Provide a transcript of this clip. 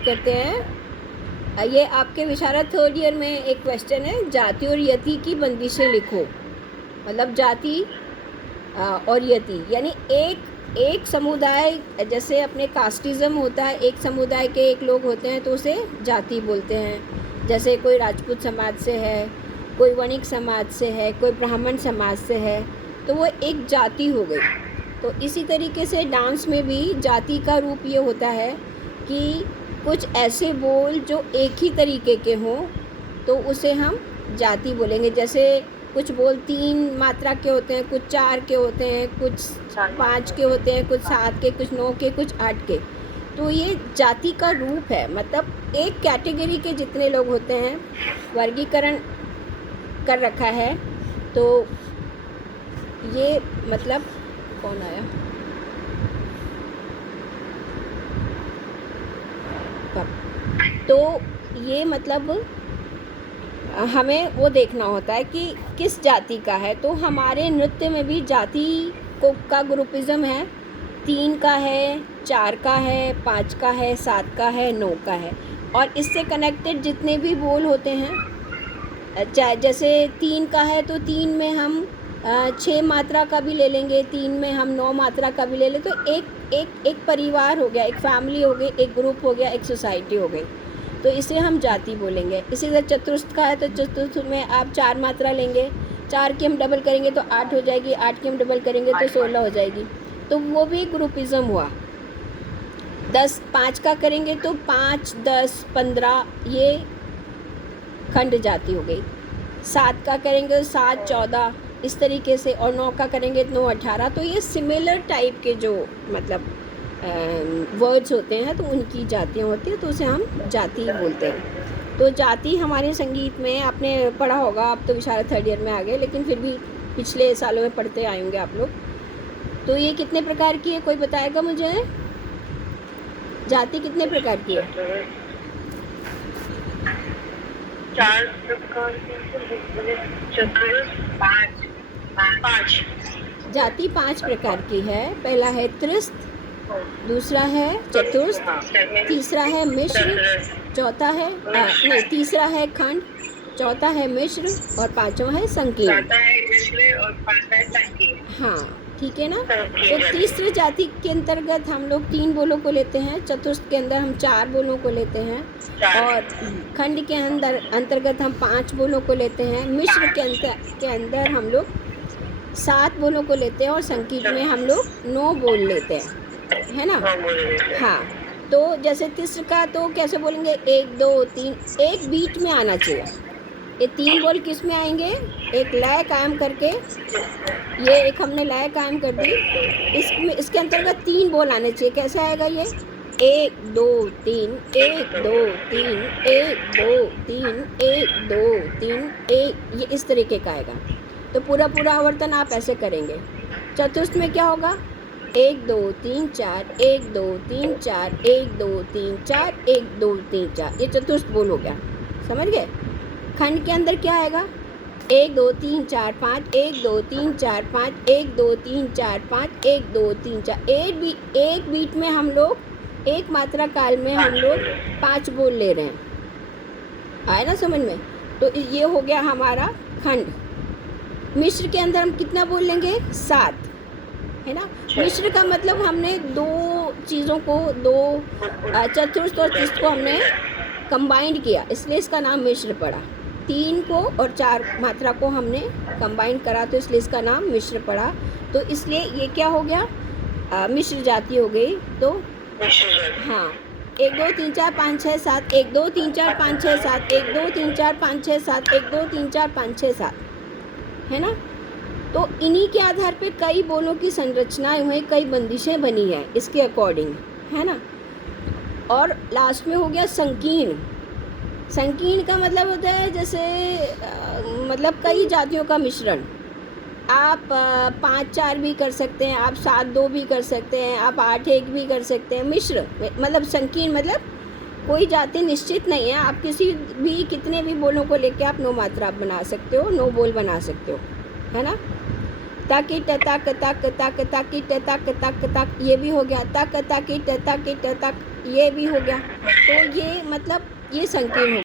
बात करते हैं। ये आपके विशारद थर्ड ईयर में एक क्वेश्चन है, जाति और यति की बंदिशें लिखो। मतलब जाति और यति यानी एक समुदाय, जैसे अपने कास्टिज़्म होता है, एक समुदाय के एक लोग होते हैं तो उसे जाति बोलते हैं। जैसे कोई राजपूत समाज से है, कोई वणिक समाज से है, कोई ब्राह्मण समाज से है, तो वो एक जाति हो गई। तो इसी तरीके से डांस में भी जाति का रूप ये होता है कि कुछ ऐसे बोल जो एक ही तरीके के हों तो उसे हम जाति बोलेंगे। जैसे कुछ बोल 3 मात्रा के होते हैं, कुछ 4 के होते हैं, कुछ 5 के होते हैं, कुछ 7 के, कुछ 9 के, कुछ 8 के। तो ये जाति का रूप है। मतलब एक कैटेगरी के जितने लोग होते हैं वर्गीकरण कर रखा है। तो ये मतलब कौन आया? तो ये मतलब हमें वो देखना होता है कि किस जाति का है। तो हमारे नृत्य में भी जाति को का ग्रुपिज़म है। 3 का है, 4 का है, 5 का है, 7 का है, 9 का है। और इससे कनेक्टेड जितने भी बोल होते हैं, जैसे 3 का है तो 3 में हम 6 मात्रा का भी ले लेंगे, 3 में हम 9 मात्रा का भी ले लें। तो एक परिवार हो गया, एक फैमिली हो गई, एक ग्रुप हो गया, एक सोसाइटी हो गई। तो इसे हम जाति बोलेंगे। इसी तरह चतुर्थ का है तो चतुर्थ में आप 4 मात्रा लेंगे, 4 की हम डबल करेंगे तो 8 हो जाएगी, 8 की हम डबल करेंगे तो 16 हो जाएगी। तो वो भी ग्रुपिज़म हुआ। 5 का करेंगे तो 5, 10, 15 ये खंड जाति हो गई। 7 का करेंगे तो 7, 14 इस तरीके से, और 9 का करेंगे तो 9, 18। तो ये सिमिलर टाइप के जो मतलब वर्ड्स होते हैं तो उनकी जातियाँ होती हैं, तो उसे हम जाति बोलते हैं। तो जाति हमारे संगीत में आपने पढ़ा होगा, आप तो विशारद थर्ड ईयर में आ गए, लेकिन फिर भी पिछले सालों में पढ़ते आए होंगे आप लोग। तो ये कितने प्रकार की है, कोई बताएगा मुझे? जाति कितने प्रकार की है? 4 प्रकार चतुर्थ 5 जाति 5 प्रकार की है। पहला है त्रिस्थ, दूसरा है चतुर्थ, तीसरा है मिश्र, चौथा है नहीं, तीसरा है खंड, चौथा है मिश्र और पांचवा है संकीर्ण। हाँ, ठीक है ना। तो तीसरे जाति के अंतर्गत हम लोग 3 बोलों को लेते हैं, चतुर्थ के अंदर हम 4 बोलों को लेते हैं, और खंड के अंतर्गत हम 5 बोलों को लेते हैं, मिश्र के अंदर हम लोग 7 बोलों को लेते हैं, और संकीर्ण में हम लोग 9 बोल लेते हैं, है ना। हाँ, तो जैसे तीसरे का तो कैसे बोलेंगे? 1, 2, 3, एक बीच में आना चाहिए। ये 3 बोल किस में आएंगे? एक लय कायम करके, ये एक हमने लय कायम कर दी, इसके अंतर्गत 3 बोल आने चाहिए। कैसे आएगा ये? 1, 2, 3, 1, 2, 3, 1, 2, 3, 1, 2, 3, 1, ये इस तरीके का आएगा। तो पूरा आवर्तन आप ऐसे करेंगे। चतुर्थ में क्या होगा? 1, 2, 3, 4, 1, 2, 3, 4, 1, 2, 3, 4, 1, 2, 3, 4, ये चतुर्थ बोल हो गया। समझ गए? खंड के अंदर क्या आएगा? 1, 2, 3, 4, 5, 1, 2, 3, 4, 5, 1, 2, 3, 4, 5, 1, 2, 3, 4, एक बीट में हम लोग एक मात्रा काल में हम लोग 5 बोल ले रहे हैं। आए ना समझ में? तो ये हो गया हमारा खंड। मिश्र के अंदर हम कितना बोल लेंगे? 7, है ना। मिश्र का मतलब हमने 2 चीज़ों को, 2 चतुर्थ और तीसरे को हमने कंबाइंड किया, इसलिए इसका नाम मिश्र पड़ा। 3 को और 4 मात्रा को हमने कंबाइन करा, तो इसलिए इसका नाम मिश्र पड़ा। तो इसलिए ये क्या हो गया? मिश्र जाति हो गई। तो हाँ, 1, 2, 3, 4, 5, 6, 7, 1, 2, 3, 4, 5, 6, 7, 1, 2, 3, 4, 5, 6, 7, 1, 2, 3, 4, 5, 6, 7, है ना। तो इन्हीं के आधार पे कई बोलों की संरचनाएं हुई, कई बंदिशें बनी है इसके अकॉर्डिंग, है ना। और लास्ट में हो गया संकीर्ण। संकीर्ण का मतलब होता है जैसे मतलब कई जातियों का मिश्रण। आप 5, 4 भी कर सकते हैं, आप 7, 2 भी कर सकते हैं, आप 8, 1 भी कर सकते हैं। मिश्र मतलब संकीर्ण मतलब कोई जाति निश्चित नहीं है। आप किसी भी कितने भी बोलों को लेके आप 9 मात्रा बना सकते हो, 9 बोल बना सकते हो, है ना। ताकि टक तक तक ताकि टक तक तक, ये भी हो गया। तक ताकि टक तक, ये भी हो गया। तो ये मतलब ये संकीर्ण हो